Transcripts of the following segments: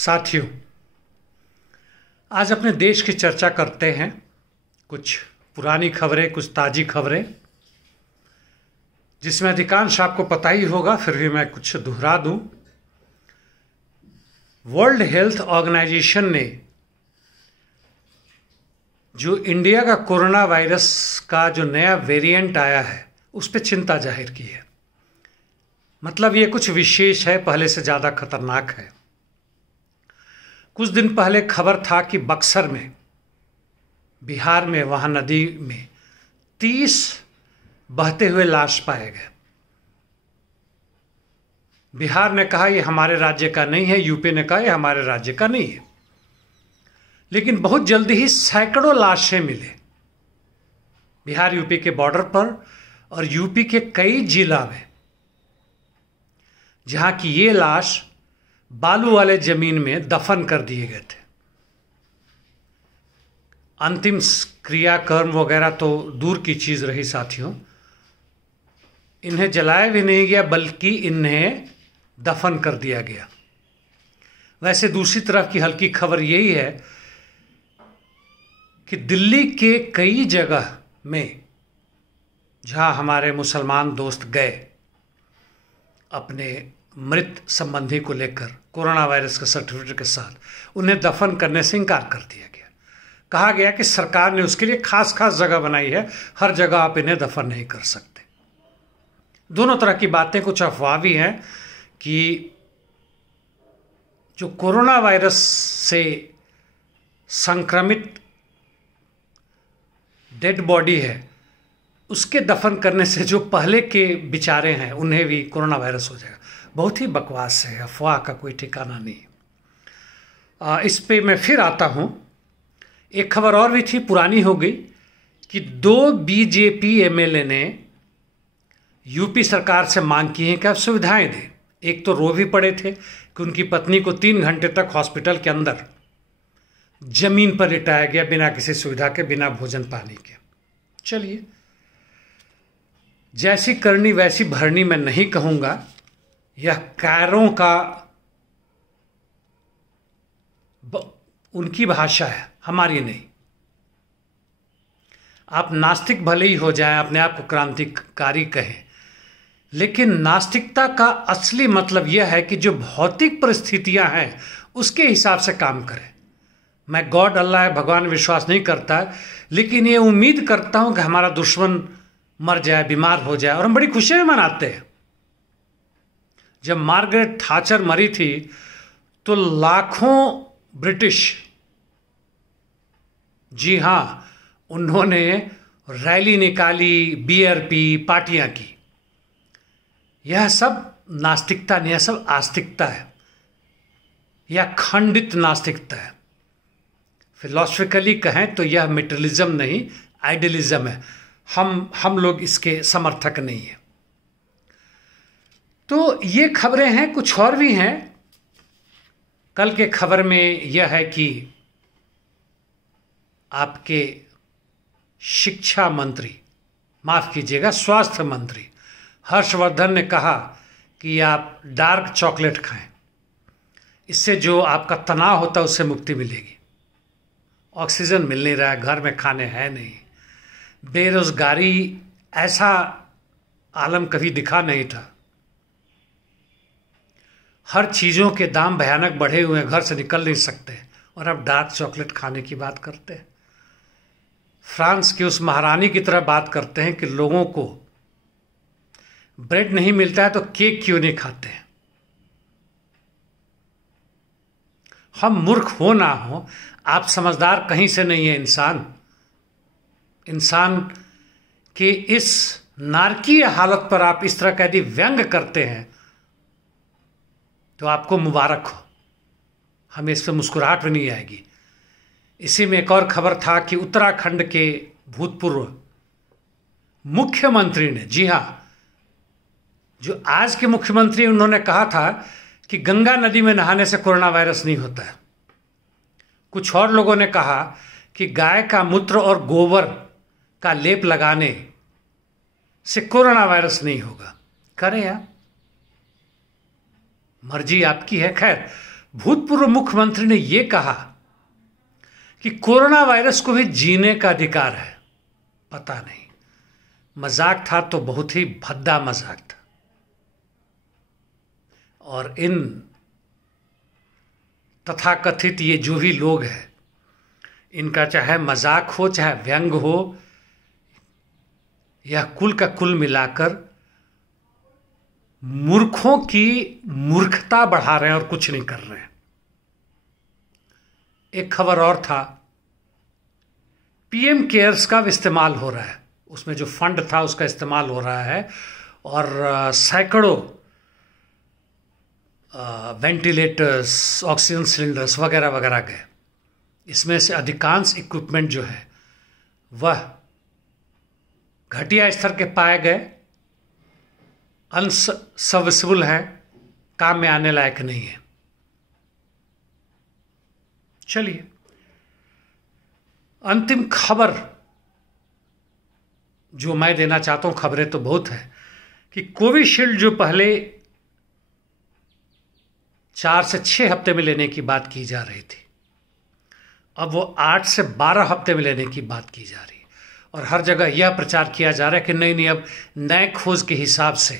साथियों, आज अपने देश की चर्चा करते हैं। कुछ पुरानी खबरें, कुछ ताज़ी खबरें, जिसमें अधिकांश आपको पता ही होगा, फिर भी मैं कुछ दोहरा दूं। वर्ल्ड हेल्थ ऑर्गेनाइजेशन ने जो इंडिया का कोरोना वायरस का जो नया वेरिएंट आया है, उस पर चिंता जाहिर की है। मतलब ये कुछ विशेष है, पहले से ज़्यादा खतरनाक है। कुछ दिन पहले खबर था कि बक्सर में, बिहार में, वहाँ नदी में 30 बहते हुए लाश पाए गए। बिहार ने कहा ये हमारे राज्य का नहीं है, यूपी ने कहा ये हमारे राज्य का नहीं है। लेकिन बहुत जल्दी ही सैकड़ों लाशें मिले बिहार यूपी के बॉर्डर पर और यूपी के कई जिला में, जहां की ये लाश बालू वाले जमीन में दफन कर दिए गए थे। अंतिम क्रियाकर्म वगैरह तो दूर की चीज रही साथियों, इन्हें जलाया भी नहीं गया बल्कि इन्हें दफन कर दिया गया। वैसे दूसरी तरफ की हल्की खबर यही है कि दिल्ली के कई जगह में जहां हमारे मुसलमान दोस्त गए अपने मृत संबंधी को लेकर कोरोना वायरस के सर्टिफिकेट के साथ, उन्हें दफन करने से इनकार कर दिया गया। कहा गया कि सरकार ने उसके लिए खास खास जगह बनाई है, हर जगह आप इन्हें दफन नहीं कर सकते। दोनों तरह की बातें, कुछ अफवाह भी हैं कि जो कोरोना वायरस से संक्रमित डेड बॉडी है, उसके दफन करने से जो पहले के बेचारे हैं उन्हें भी कोरोना वायरस हो जाएगा। बहुत ही बकवास है, अफवाह का कोई ठिकाना नहीं। इस पे मैं फिर आता हूँ। एक खबर और भी थी, पुरानी हो गई, कि 2 बीजेपी एमएलए ने यूपी सरकार से मांग की है कि आप सुविधाएं दें। एक तो रो भी पड़े थे कि उनकी पत्नी को 3 घंटे तक हॉस्पिटल के अंदर जमीन पर लिटाया गया, बिना किसी सुविधा के, बिना भोजन पानी के। चलिए, जैसी करनी वैसी भरनी मैं नहीं कहूंगा, यह कायरों का उनकी भाषा है, हमारी नहीं। आप नास्तिक भले ही हो जाएं, अपने आप को क्रांतिकारी कहें, लेकिन नास्तिकता का असली मतलब यह है कि जो भौतिक परिस्थितियां हैं उसके हिसाब से काम करें। मैं गॉड, अल्लाह है, भगवान विश्वास नहीं करता, लेकिन ये उम्मीद करता हूं कि हमारा दुश्मन मर जाए, बीमार हो जाए, और हम बड़ी खुशी में मनाते हैं। जब मार्गरेट थाचर मरी थी तो लाखों ब्रिटिश, जी हां, उन्होंने रैली निकाली, बियर पी, पार्टियां की। यह सब नास्तिकता नहीं, यह सब आस्तिकता है, या खंडित नास्तिकता है। फिलॉसफिकली कहें तो यह मेटेरियलिज्म नहीं, आइडियलिज्म है। हम लोग इसके समर्थक नहीं हैं। तो ये खबरें हैं, कुछ और भी हैं। कल के खबर में यह है कि आपके शिक्षा मंत्री, माफ कीजिएगा, स्वास्थ्य मंत्री हर्षवर्धन ने कहा कि आप डार्क चॉकलेट खाएं, इससे जो आपका तनाव होता है उससे मुक्ति मिलेगी। ऑक्सीजन मिल नहीं रहा है, घर में खाने हैं नहीं, बेरोजगारी, ऐसा आलम कभी दिखा नहीं था। हर चीज़ों के दाम भयानक बढ़े हुए हैं, घर से निकल नहीं सकते, और अब डार्क चॉकलेट खाने की बात करते हैं। फ्रांस की उस महारानी की तरह बात करते हैं कि लोगों को ब्रेड नहीं मिलता है तो केक क्यों नहीं खाते हैं। हम मूर्ख हो ना हो, आप समझदार कहीं से नहीं है। इंसान के इस नारकीय हालत पर आप इस तरह का यदि व्यंग करते हैं तो आपको मुबारक हो, हमें इस पर मुस्कुराहट भी नहीं आएगी। इसी में एक और खबर था कि उत्तराखंड के भूतपूर्व मुख्यमंत्री ने, जी हां, जो आज के मुख्यमंत्री, उन्होंने कहा था कि गंगा नदी में नहाने से कोरोना वायरस नहीं होता है। कुछ और लोगों ने कहा कि गाय का मूत्र और गोबर का लेप लगाने से कोरोना वायरस नहीं होगा। करें आप, मर्जी आपकी है। खैर, भूतपूर्व मुख्यमंत्री ने यह कहा कि कोरोना वायरस को भी जीने का अधिकार है। पता नहीं, मजाक था तो बहुत ही भद्दा मजाक था। और इन तथाकथित ये जो भी लोग हैं, इनका चाहे मजाक हो चाहे व्यंग हो, यह कुल का कुल मिलाकर मूर्खों की मूर्खता बढ़ा रहे हैं और कुछ नहीं कर रहे हैं। एक खबर और था, पीएम केयर्स का इस्तेमाल हो रहा है, उसमें जो फंड था उसका इस्तेमाल हो रहा है और सैकड़ों वेंटिलेटर्स, ऑक्सीजन सिलेंडर्स वगैरह वगैरह गए। इसमें से अधिकांश इक्विपमेंट जो है वह घटिया स्तर के पाए गए, अनसर्विसेबल है, काम में आने लायक नहीं है। चलिए, अंतिम खबर जो मैं देना चाहता हूं, खबरें तो बहुत है, कि कोविशील्ड जो पहले 4 से 6 हफ्ते में लेने की बात की जा रही थी, अब वो 8 से 12 हफ्ते में लेने की बात की जा रही है। और हर जगह यह प्रचार किया जा रहा है कि नहीं, अब नए खोज के हिसाब से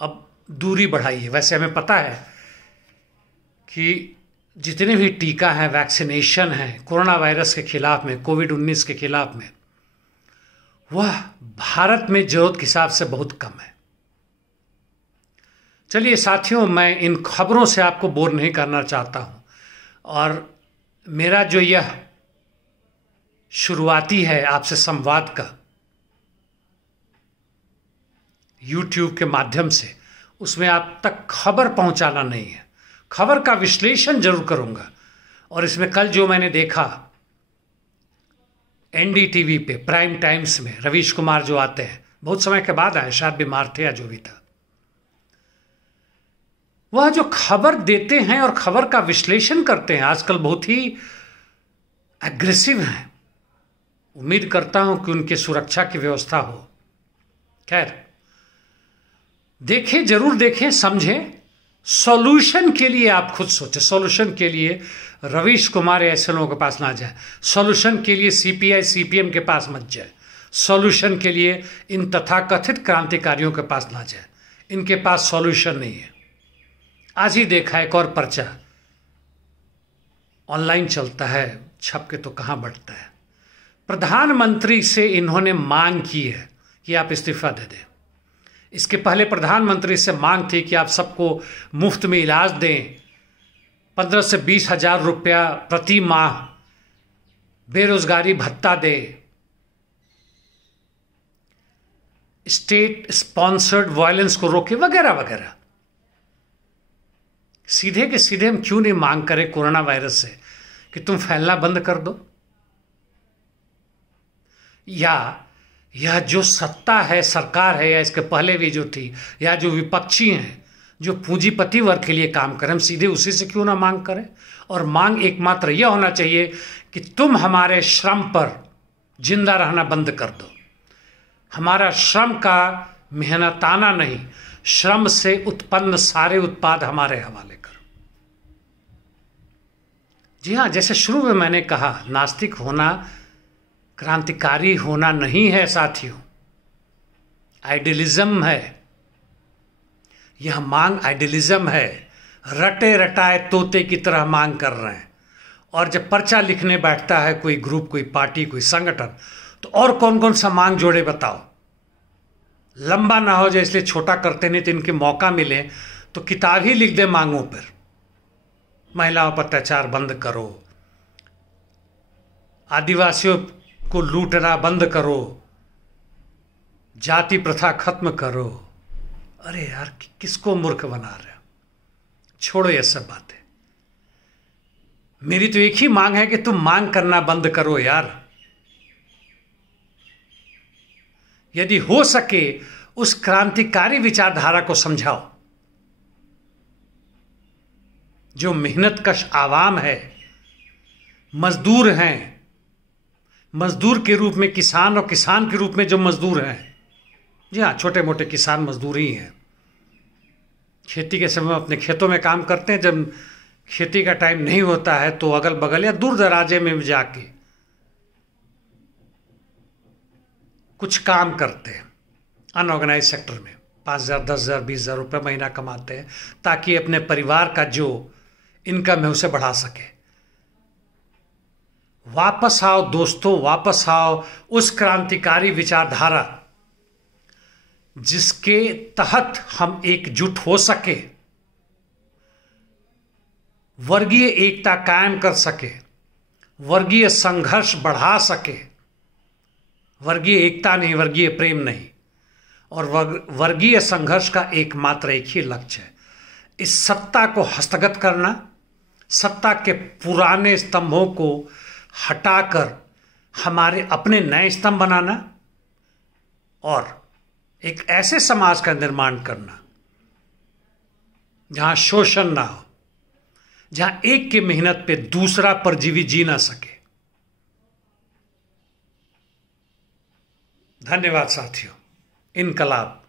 अब दूरी बढ़ाइए। वैसे हमें पता है कि जितने भी टीका हैं, वैक्सीनेशन है कोरोना वायरस के खिलाफ में, कोविड-19 के खिलाफ में, वह भारत में जरूरत के हिसाब से बहुत कम है। चलिए साथियों, मैं इन खबरों से आपको बोर नहीं करना चाहता हूं, और मेरा जो यह शुरुआती है आपसे संवाद का YouTube के माध्यम से, उसमें आप तक खबर पहुंचाना नहीं है, खबर का विश्लेषण जरूर करूंगा। और इसमें कल जो मैंने देखा NDTV पे प्राइम टाइम्स में, रवीश कुमार जो आते हैं, बहुत समय के बाद आए, शायद बीमार थे या जो भी था, वह जो खबर देते हैं और खबर का विश्लेषण करते हैं, आजकल बहुत ही एग्रेसिव हैं। उम्मीद करता हूं कि उनकी सुरक्षा की व्यवस्था हो। खैर, देखें, जरूर देखें, समझें, सॉल्यूशन के लिए आप खुद सोचें। सॉल्यूशन के लिए रवीश कुमार ऐसे लोगों के पास ना जाए, सॉल्यूशन के लिए CPI CPM के पास मत जाए, सॉल्यूशन के लिए इन तथाकथित क्रांतिकारियों के पास ना जाए, इनके पास सॉल्यूशन नहीं है। आज ही देखा एक और पर्चा ऑनलाइन चलता है, छप के तो कहां बढ़ता है। प्रधानमंत्री से इन्होंने मांग की है कि आप इस्तीफा दे दें। इसके पहले प्रधानमंत्री से मांग थी कि आप सबको मुफ्त में इलाज दें, 15 से 20 हजार रुपया प्रति माह बेरोजगारी भत्ता दे, स्टेट स्पॉन्सर्ड वायलेंस को रोके, वगैरह वगैरह। सीधे के सीधे हम क्यों नहीं मांग करें कोरोना वायरस से कि तुम फैलना बंद कर दो? या यह जो सत्ता है, सरकार है, या इसके पहले भी जो थी, या जो विपक्षी हैं, जो पूंजीपति वर्ग के लिए काम करें, हम सीधे उसी से क्यों ना मांग करें? और मांग एकमात्र यह होना चाहिए कि तुम हमारे श्रम पर जिंदा रहना बंद कर दो। हमारा श्रम का मेहनताना नहीं, श्रम से उत्पन्न सारे उत्पाद हमारे हवाले करो। जी हाँ, जैसे शुरू में मैंने कहा, नास्तिक होना क्रांतिकारी होना नहीं है साथियों, आइडियलिज्म है। यह मांग आइडियलिज्म है, रटे रटाए तोते की तरह मांग कर रहे हैं। और जब पर्चा लिखने बैठता है कोई ग्रुप, कोई पार्टी, कोई संगठन, तो और कौन कौन सा मांग जोड़े बताओ। लंबा ना हो जाए इसलिए छोटा करते, नहीं तो इनके मौका मिले तो किताब ही लिख दे मांगों पर। महिलाओं पर अत्याचार बंद करो, आदिवासियों को लूटना बंद करो, जाति प्रथा खत्म करो। अरे यार, किसको मूर्ख बना रहे हो? छोड़ो ये सब बातें। मेरी तो एक ही मांग है कि तुम मांग करना बंद करो यार। यदि हो सके उस क्रांतिकारी विचारधारा को समझाओ। जो मेहनतकश आवाम है, मजदूर हैं, मजदूर के रूप में किसान, और किसान के रूप में जो मजदूर हैं, जी हाँ, छोटे मोटे किसान मजदूर ही हैं, खेती के समय अपने खेतों में काम करते हैं, जब खेती का टाइम नहीं होता है तो अगल बगल या दूर दराजे में भी जाके कुछ काम करते हैं अनऑर्गेनाइज सेक्टर में, 5,000, 10,000, 20,000 रुपये महीना कमाते हैं ताकि अपने परिवार का जो इनकम है उसे बढ़ा सके। वापस आओ दोस्तों, वापस आओ उस क्रांतिकारी विचारधारा जिसके तहत हम एकजुट हो सके, वर्गीय एकता कायम कर सके, वर्गीय संघर्ष बढ़ा सके। वर्गीय एकता नहीं, वर्गीय प्रेम नहीं, और वर्गीय संघर्ष का एकमात्र एक ही लक्ष्य है, इस सत्ता को हस्तगत करना, सत्ता के पुराने स्तंभों को हटाकर हमारे अपने नए स्तंभ बनाना और एक ऐसे समाज का निर्माण करना जहां शोषण ना हो, जहां एक की मेहनत पे दूसरा परजीवी जी ना सके। धन्यवाद साथियों। इनकलाब।